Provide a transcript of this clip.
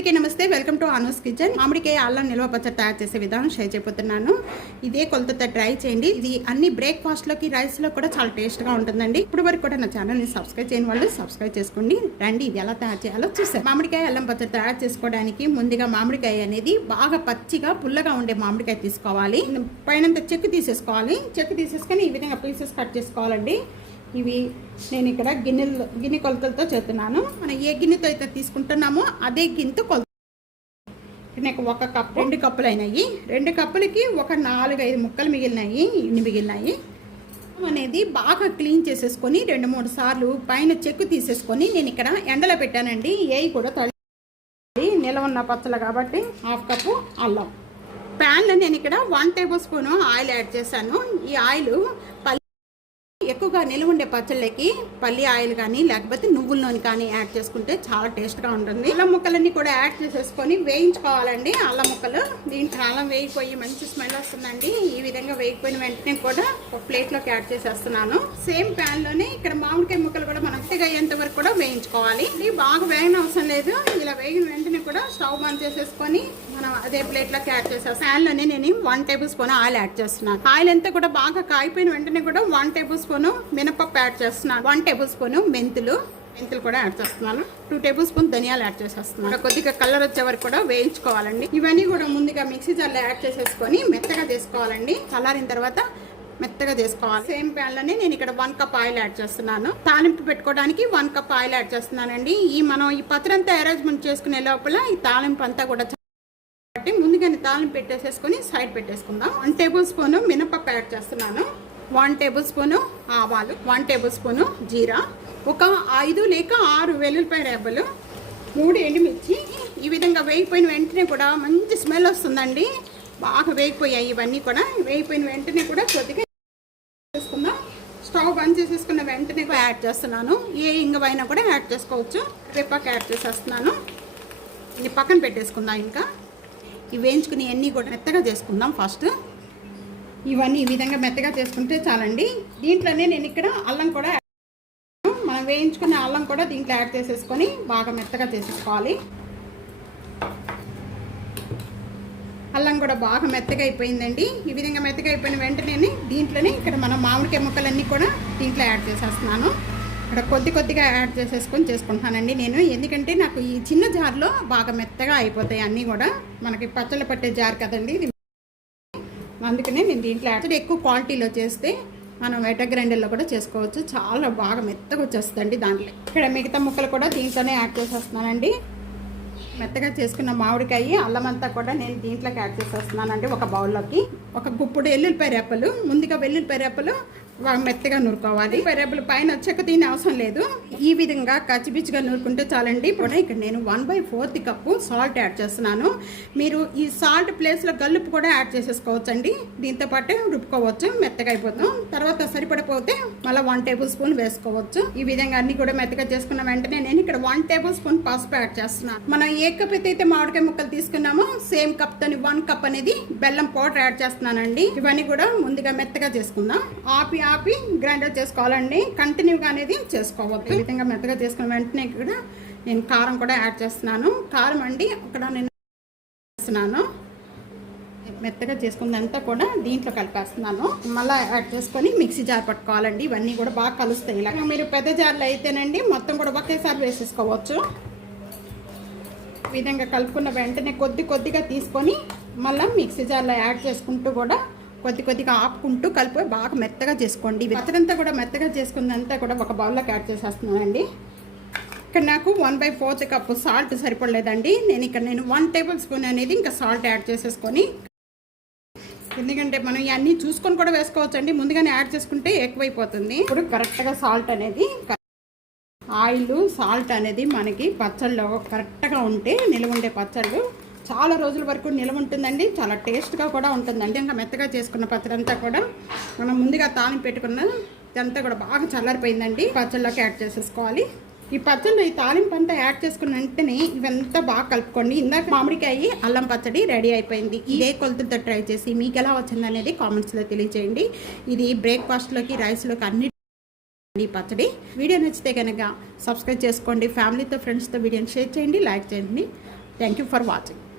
అందరికీ నమస్తే. Welcome to Anu's kitchen. మామిడికాయ అల్లం నిల్వ పచ్చడి తయారు చేసే విధానం షేర్ చేయబోతున్నాను. ఇదే కొలతతో ట్రై చేయండి. ఇది అన్ని బ్రేక్ఫాస్ట్లోకి రైస్లో కూడా చాలా టేస్ట్గా ఉంటుందండి. ఇప్పుడు వరకు కూడా నా ఛానల్ని సబ్స్క్రైబ్ చేయని వాళ్ళు సబ్స్క్రైబ్ చేసుకోండి. రండి ఇది ఎలా తయారు చేయాలో చూసారు మామిడికాయ అల్లం పచ్చడి తయారు చేసుకోవడానికి ముందుగా మామిడికాయ అనేది బాగా పచ్చిగా పుల్లగా ఉండే మామిడికాయ తీసుకోవాలి. పైనంత చెక్కు తీసేసుకోవాలి. చెక్కు తీసేసుకొని ఈ విధంగా పీసెస్ కట్ చేసుకోవాలండి. ఇవి నేను ఇక్కడ గిన్నెలు గిన్నె కొలతలతో చెప్తున్నాను మనం ఏ గిన్నెతో అయితే తీసుకుంటున్నామో అదే గిన్నెతో కొలత నాకు ఒక కప్ రెండు కప్పులు అయినాయి. రెండు కప్పులకి ఒక నాలుగు ఐదు ముక్కలు మిగిలినాయి ఇన్ని మిగిలినాయి. అనేది బాగా క్లీన్ చేసేసుకొని రెండు మూడు సార్లు పైన చెక్కు తీసేసుకొని నేను ఇక్కడ ఎండలో పెట్టానండి. ఏవి కూడా తడి నిలవ ఉన్న పచ్చలు కాబట్టి హాఫ్ కప్పు అల్లం. ప్యాన్లో నేను ఇక్కడ one tablespoon oil add చేశాను. ఈ ఆయిల్ పల్లి ఎక్కువగా నిలువుండే పచ్చళ్ళకి పల్లి ఆయిల్ కానీ లేకపోతే నువ్వుల నూనె కానీ యాడ్ చేసుకుంటే చాలా టేస్ట్గా ఉంటుంది. అల్లం ముక్కలన్నీ కూడా యాడ్ చేసేసుకొని వేయించుకోవాలండి. అల్లం ముక్కలు దీంట్లో అల్లం వేయిపోయి మంచి స్మెల్ వస్తుందండి. ఈ విధంగా వేయిపోయిన వెంటనే కూడా ఒక ప్లేట్లోకి యాడ్ చేసేస్తున్నాను. సేమ్ ప్యాన్లోనే ఇక్కడ మామిడికాయ ముక్కలు కూడా మనం మెత్తగా అయ్యేంత వరకు కూడా వేయించుకోవాలి. ఇది బాగా వేయని అవసరం లేదు. ఇలా వేగిన వెంటనే కూడా స్టవ్ బంద్ చేసేసుకొని మనం అదే ప్లేట్లో యాడ్ చేసాం. ప్యాన్లోనే నేను one tablespoon oil add చేస్తున్నాను ఆయిల్ అంతా కూడా బాగా కాయిపోయిన వెంటనే కూడా వన్ టేబుల్ స్పూన్ మినపప్పు యాడ్ చేస్తున్నాను వన్ టేబుల్ స్పూన్ మెంతులు. మెంతులు కూడా యాడ్ చేస్తున్నాను. టూ టేబుల్ స్పూన్ ధనియాలు యాడ్ చేసేస్తున్నాను కొద్దిగా కలర్ వచ్చే వరకు కూడా వేయించుకోవాలండి. ఇవన్నీ కూడా ముందుగా మిక్సీ జార్లో యాడ్ చేసేసుకొని మెత్తగా చేసుకోవాలండి. చల్లారిన తర్వాత మెత్తగా చేసుకోవాలి. సేమ్ ప్యాన్లోనే నేను ఇక్కడ వన్ కప్ ఆయిల్ యాడ్ చేస్తున్నాను. తాలింపు పెట్టుకోవడానికి వన్ కప్ ఆయిల్ యాడ్ చేస్తున్నానండి. ఈ మనం ఈ పత్రంతా అరేంజ్మెంట్ చేసుకునే లోపల ఈ తాలింపు అంతా కూడా కాబట్టి ముందుగానే తాలింపు పెట్టేసేసుకొని సైడ్ పెట్టేసుకుందాం. వన్ టేబుల్ స్పూన్ మినపప్పు యాడ్ చేస్తున్నాను. వన్ టేబుల్ స్పూను ఆవాలు వన్ టేబుల్ స్పూను జీరా ఒక ఐదు లేక ఆరు వెల్లుల్లిపాయ రేపలు మూడు ఎండుమిర్చి. ఈ విధంగా వేగిపోయిన వెంటనే కూడా మంచి స్మెల్ వస్తుందండి. బాగా వేగిపోయాయి ఇవన్నీ కూడా. వేగిపోయిన వెంటనే కూడా కొద్దిగా చేసుకుందాం స్టవ్ బంద్ చేసేసుకున్న వెంటనే కూడా యాడ్ చేస్తున్నాను. ఏ ఇంగవైనా కూడా యాడ్ చేసుకోవచ్చు. రేపాకు యాడ్ చేసేస్తున్నాను. ఇది పక్కన పెట్టేసుకుందాం ఇంకా. ఇవి వేయించుకుని అన్నీ కూడా మెత్తగా చేసుకుందాం ఫస్ట్. ఇవన్నీ ఈ విధంగా మెత్తగా చేసుకుంటే చాలండి. దీంట్లోనే నేను ఇక్కడ అల్లం కూడా యాడ్ మనం వేయించుకున్న అల్లం కూడా దీంట్లో యాడ్ చేసేసుకొని బాగా మెత్తగా చేసేసుకోవాలి అల్లం కూడా బాగా మెత్తగా అయిపోయిందండి. ఈ విధంగా మెత్తగా అయిపోయిన వెంటనే దీంట్లోనే ఇక్కడ మనం మామిడికాయ ముక్కలన్నీ కూడా దీంట్లో యాడ్ చేసేస్తున్నాను. ఇక్కడ కొద్ది కొద్దిగా యాడ్ చేసేసుకొని చేసుకుంటున్నానండి నేను. ఎందుకంటే నాకు ఈ చిన్న జార్లో బాగా మెత్తగా అయిపోతాయి అన్నీ కూడా. మనకి పచ్చళ్ళు పట్టే జార్ కదండి ఇది అందుకనే నేను దీంట్లో యాడ్ ఎక్కువ క్వాలిటీలో చేస్తే మనం వెట గ్రైండర్లో కూడా చేసుకోవచ్చు. చాలా బాగా మెత్తగా వచ్చేస్తుందండి దాంట్లో. ఇక్కడ మిగతా ముక్కలు కూడా దీంట్లోనే యాడ్ చేసేస్తున్నానండి. మెత్తగా చేసుకున్న మామిడికాయ అల్లం అంతా కూడా నేను దీంట్లోకి యాడ్ చేసేస్తున్నానండి ఒక బౌల్లోకి. ఒక గుప్పుడు ఎల్లుల్లిపాయ రెప్పలు ముందుగా వెల్లుల్లిపాయ రెప్పలు మెత్తగా నూరుకోవాలి. రెప్పలు పైన వచ్చాక దీని అవసరం లేదు. ఈ విధంగా కచ్చిపిచ్చిగా నూరుకుంటే చాలండి. ఇప్పుడు ఇక్కడ నేను one by fourth cup salt add చేస్తున్నాను. మీరు ఈ సాల్ట్ ప్లేస్లో గల్లుపు కూడా యాడ్ చేసేసుకోవచ్చండి. దీంతో పాటు రుబ్బుకోవచ్చు. మెత్తగా అయిపోతాం. తర్వాత సరిపడిపోతే మళ్ళీ వన్ టేబుల్ స్పూన్ వేసుకోవచ్చు. ఈ విధంగా అన్ని కూడా మెత్తగా చేసుకున్న వెంటనే నేను ఇక్కడ వన్ టేబుల్ స్పూన్ పసుపు యాడ్ చేస్తున్నాను. మనం ఏ కప్ అయితే మామిడికాయ ముక్కలు తీసుకున్నామో సేమ్ కప్ తోని వన్ కప్ అనేది బెల్లం పౌడర్ యాడ్ చేస్తున్నానండి. ఇవన్నీ కూడా ముందుగా మెత్తగా చేసుకుందాం. ఆపి ఆపి గ్రైండర్ చేసుకోవాలండి. కంటిన్యూగా అనేది చేసుకోవద్దు. ఈ విధంగా మెత్తగా చేసుకున్న వెంటనే కూడా నేను కారం కూడా యాడ్ చేస్తున్నాను. కారం అండి అక్కడ నేను చేస్తున్నాను. మెత్తగా చేసుకుందంతా కూడా దీంట్లో కలిపేస్తున్నాను. మళ్ళీ యాడ్ చేసుకొని మిక్సీ జార్ పట్టుకోవాలండి. ఇవన్నీ కూడా బాగా కలుస్తాయి. ఇలా మీరు పెద్ద జార్లు అయితేనండి మొత్తం కూడా ఒకేసారి వేసేసుకోవచ్చు. ఈ విధంగా కలుపుకున్న వెంటనే కొద్ది కొద్దిగా తీసుకొని మళ్ళీ మిక్సీ జార్లో యాడ్ చేసుకుంటూ కూడా కొద్ది కొద్దిగా ఆపుకుంటూ కలిపి బాగా మెత్తగా చేసుకోండి. మెత్తడంతా కూడా మెత్తగా చేసుకుందంతా కూడా ఒక బౌల్లోకి యాడ్ చేసేస్తున్నానండి. ఇక్కడ నాకు one by fourth cup salt సరిపడలేదండి. నేను ఇక్కడ నేను వన్ టేబుల్ స్పూన్ అనేది ఇంకా సాల్ట్ యాడ్ చేసేసుకొని ఎందుకంటే మనం ఇవన్నీ చూసుకొని కూడా వేసుకోవచ్చు అండి ముందుగానే యాడ్ చేసుకుంటే ఎక్కువైపోతుంది. ఇప్పుడు కరెక్ట్గా సాల్ట్ అనేది ఆయిల్ సాల్ట్ అనేది మనకి పచ్చళ్ళు కరెక్ట్గా ఉంటే నిలువ ఉండే పచ్చళ్ళు చాలా రోజుల వరకు నిల్వ ఉంటుందండి. చాలా టేస్ట్గా కూడా ఉంటుందండి. ఇంకా మెత్తగా చేసుకున్న పచ్చడి అంతా కూడా మనం ముందుగా తాలింపు పెట్టుకున్న ఇదంతా కూడా బాగా చల్లారిపోయిందండి. పచ్చళ్ళలోకి యాడ్ చేసేసుకోవాలి. ఈ పచ్చళ్ళు ఈ తాలింపు అంతా యాడ్ చేసుకున్న వెంటనే ఇవంతా బాగా కలుపుకోండి. ఇందాక మామిడికాయ అల్లం పచ్చడి రెడీ అయిపోయింది. ఇదే కొలతలతో ట్రై చేసి మీకు ఎలా వచ్చింది అనేది కామెంట్స్లో తెలియజేయండి ఇది బ్రేక్ఫాస్ట్లోకి రైస్లోకి అన్ని ఈ పచ్చడి. వీడియో నచ్చితే కనుక సబ్స్క్రైబ్ చేసుకోండి. ఫ్యామిలీతో ఫ్రెండ్స్తో వీడియోని షేర్ చేయండి లైక్ చేయండి. Thank you for watching